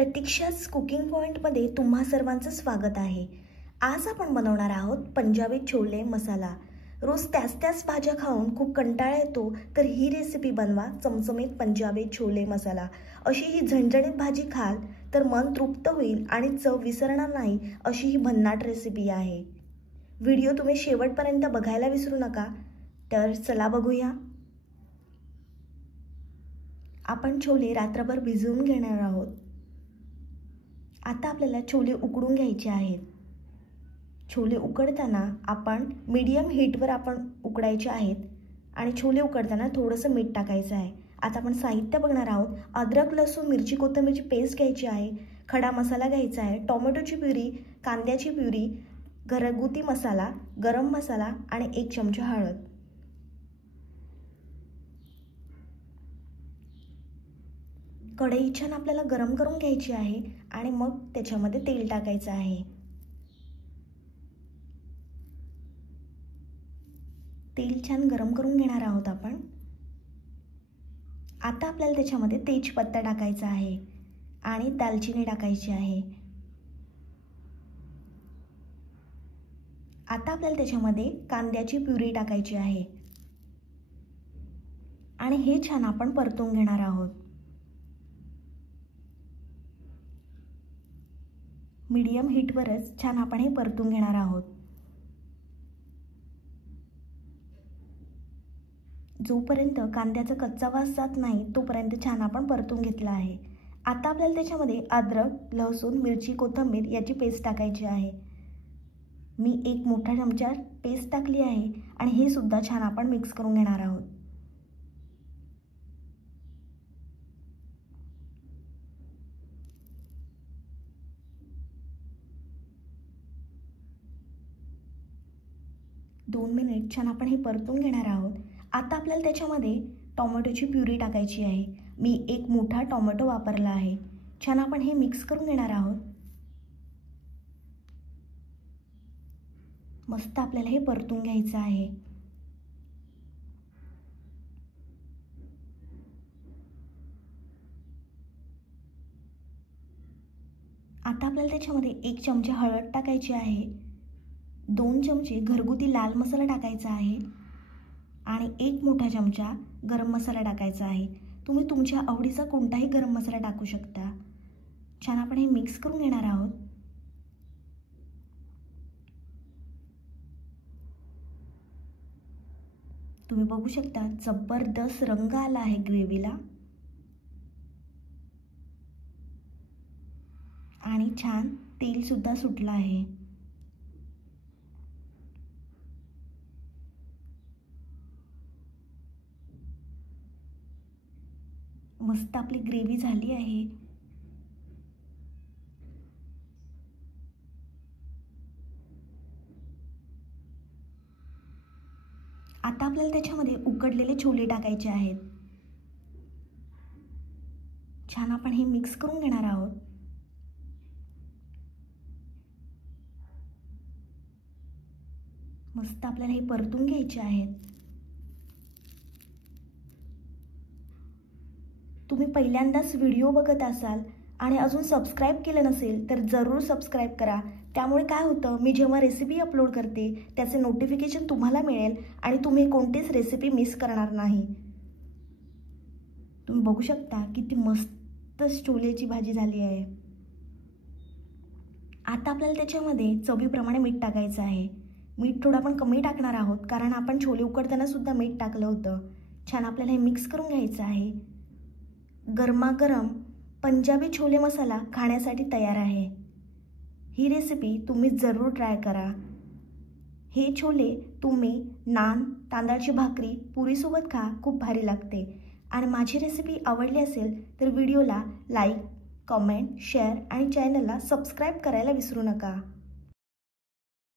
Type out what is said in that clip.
प्रतीक्षा's cooking पॉइंटमध्ये तुम्हा सर्वांचं स्वागत आहे। आज आपण बनवणार आहोत पंजाबी छोले मसाला। रोज त्याच भाज्या खाऊन खूप कंटाळा येतो, तर ही रेसिपी बनवा, चमचमीत पंजाबी छोले मसाला। अशी ही झणझणीत भाजी खाल तर मन तृप्त होईल आणि चव विसरणार नाही, अशी ही भन्नाट रेसिपी आहे। व्हिडिओ तुम्ही शेवटपर्यंत बघायला विसरू नका। तर चला बघूया। आपण छोले रात्रभर भिजवून घेणार आहोत। आता आपल्याला छोले उकडून घ्यायचे आहेत। छोले उकडताना आपण मीडियम हीटवर उकडायचे आहेत आणि छोले उकडताना थोडंसं मीठ टाकायचं आहे। आता आपण साहित्य बघणार आहोत। अद्रक, लसूण, मिरची, कोथिंबीरची पेस्ट घ्यायची आहे, खडा मसाला घ्यायचा आहे, टोमॅटोची प्युरी, कांद्याची प्युरी, घरगुती मसाला, गरम मसाला आणि 1 चमचा हळद। कढई छान आपल्याला गरम करून घ्यायची आहे आणि मग त्याच्यामध्ये तेल टाकायचं आहे। तेल छान गरम करून घेणार आहोत आपण। आता आपल्याला त्याच्यामध्ये तेजपत्ता टाकायचा आहे आणि दालचिनी टाकायची आहे। आता आपल्याला त्याच्यामध्ये कांद्याची प्युरी टाकायची आहे आणि हे छान आपण परतून घेणार आहोत। मीडियम हीटवरच छान आपण हे परतून घेणार आहोत। जोपर्यंत कांद्याचा कच्चा वास जात नाही तोपर्यंत छान आपण परतून घेतला आहे। आता आपल्याला त्याच्यामध्ये अद्रक, लसूण, मिरची, कोथिंबीर याची पेस्ट टाकायची आहे। मी 1 मोठा चमचा पेस्ट टाकली आहे आणि हे सुद्धा छान आपण मिक्स करून घेणार आहोत। दोन मिनिट छान आपण हे परतून घेणार आहोत। आता आपल्याला त्याच्यामध्ये टोमॅटोची प्युरी टाकायची आहे। मी 1 मोठा टोमॅटो वापरला आहे। छान आपण हे मिक्स करून घेणार आहोत। मस्त आपल्याला हे परतून घ्यायचं आहे। आता आपल्याला त्याच्यामध्ये 1 चमचा हळद टाकायची आहे, 2 चमचे घरगुती लाल मसाला टाकायचा आहे आणि 1 मोठा चमचा गरम मसाला टाकायचा आहे। तुम्ही तुमच्या आवडीचा कोणताही गरम मसाला टाकू शकता। छान आपण हे मिक्स करून घेणार आहोत। तुम्ही बघू शकता जबरदस्त रंग आला आहे ग्रेव्हीला आणि छान तेल सुद्धा सुटलं आहे। मस्त आपली ग्रेव्ही झाली आहे। आता आपल्याला त्याच्यामध्ये उकडलेले छोले टाकायचे आहेत। छान आपण हे मिक्स करून घेणार आहोत। मस्त आपल्याला हे परतून घ्यायचे आहेत। तुम्ही पहिल्यांदाच व्हिडिओ बघत असाल आणि अजून सबस्क्राइब केलं नसेल तर जरूर सबस्क्राइब करा। त्यामुळे काय होतं, मी जेव्हा रेसिपी अपलोड करते त्याचे नोटिफिकेशन तुम्हाला मिळेल आणि तुम्ही कोणतीच रेसिपी मिस करणार नाही। तुम्ही बघू शकता किती मस्त छोलेची भाजी झाली आहे। आता आपल्याला त्याच्यामध्ये चवीप्रमाणे मीठ टाकायचं आहे। मीठ थोडं आपण कमी टाकणार आहोत कारण आपण छोले उकडताना सुद्धा मीठ टाकलं होतं। छान आपल्याला हे मिक्स करून घ्यायचं आहे। गरमागरम पंजाबी छोले मसाला खाण्यासाठी तयार आहे। ही रेसिपी तुम्ही जरूर ट्राय करा। हे छोले तुम्ही नान, तांदळाची भाकरी, पुरीसोबत खा, खूप भारी लागते। आणि माझी रेसिपी आवडली असेल तर व्हिडिओला लाईक, कमेंट, शेअर आणि चॅनलला सबस्क्राइब करायला विसरू नका।